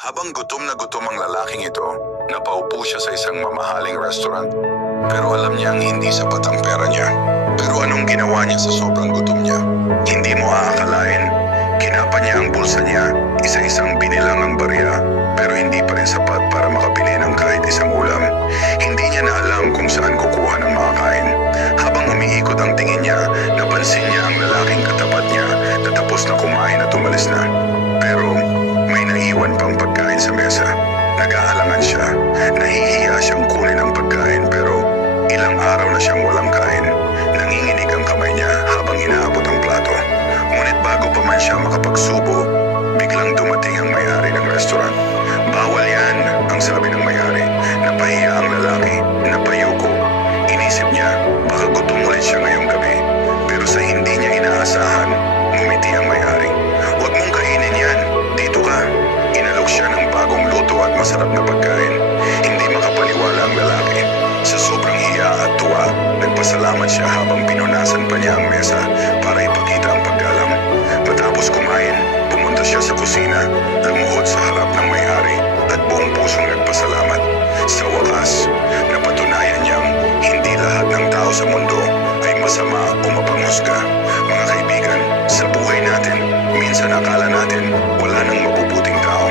Habang gutom na gutom ang lalaking ito, napaupo siya sa isang mamahaling restaurant. Pero alam niyang hindi sapat ang pera niya. Pero anong ginawa niya sa sobrang gutom niya? Hindi mo aakalain. Kinapa niya ang bulsa niya, isa-isang binilang ang barya, pero hindi pa rin sapat para makabili ng kahit isang ulam. Hindi niya na alam kung saan kukuha ng makakain. Habang umiikot ang tingin niya, napansin niya ang lalaking katapat niya na tapos na kumain at umalis na. Pero may naiwan pang pagkain sa mesa. Nag-aalangan siya. Nahihiya siyang kunin ang pagkain pero ilang araw na siyang walang kain. Nanginginig ang kamay niya habang inaabot ang plato. Ngunit bago pa man siya makapagsubo, biglang dumating ang may-ari ng restaurant. Bawal yan, ang sabi ng may-ari. Napahiya ang lalaki, napayuko. Inisip niya, baka gutom ulit siya ngayong gabi. Pero sa hindi niya inaasahan, ngumiti ang may-ari. Huwag mong kainin yan, dito ka. Inalok siya ng bagong luto at masarap na pagkain. Hindi makapaniwala ang lalaki. Sa sobrang hiya at tuwa, nagpasalamat siya habang pinunasan pa niya ang mesa para ipakita ang paggalang. Matapos kumain, pumunta siya sa kusina, lumuhod sa harap ng may-ari at buong pusong nagpasalamat. Sa wakas, napatunayan niyang hindi lahat ng tao sa mundo ay masama o mapanghusga. Mga kaibigan, sa buhay natin, minsan akala natin wala nang mabubuting tao.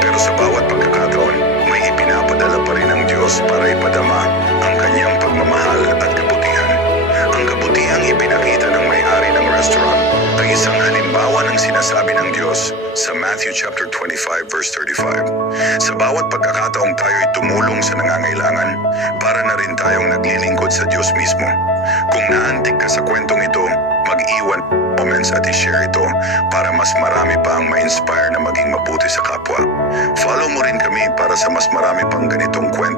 Pero sa bawat pagkakataon, may ipinapadala pa rin ang Diyos para ipadama ang kanyang pagmamahal at kabutihan. Ang kabutihang ipinakita ng may-ari ng restaurant ay isang halimbawa ng sinasabi ng Diyos sa Matthew chapter 25 verse 35. Sa bawat pagkakataong tayo ay tumulong sa nangangailangan, para na rin tayong naglilingkod sa Diyos mismo. Kung naantig ka sa kwentong ito, mag-iwan comments at i-share ito para mas marami pa ang ma-inspire na maging mabuti sa kapwa. Follow mo rin kami para sa mas marami pang ganitong kwento.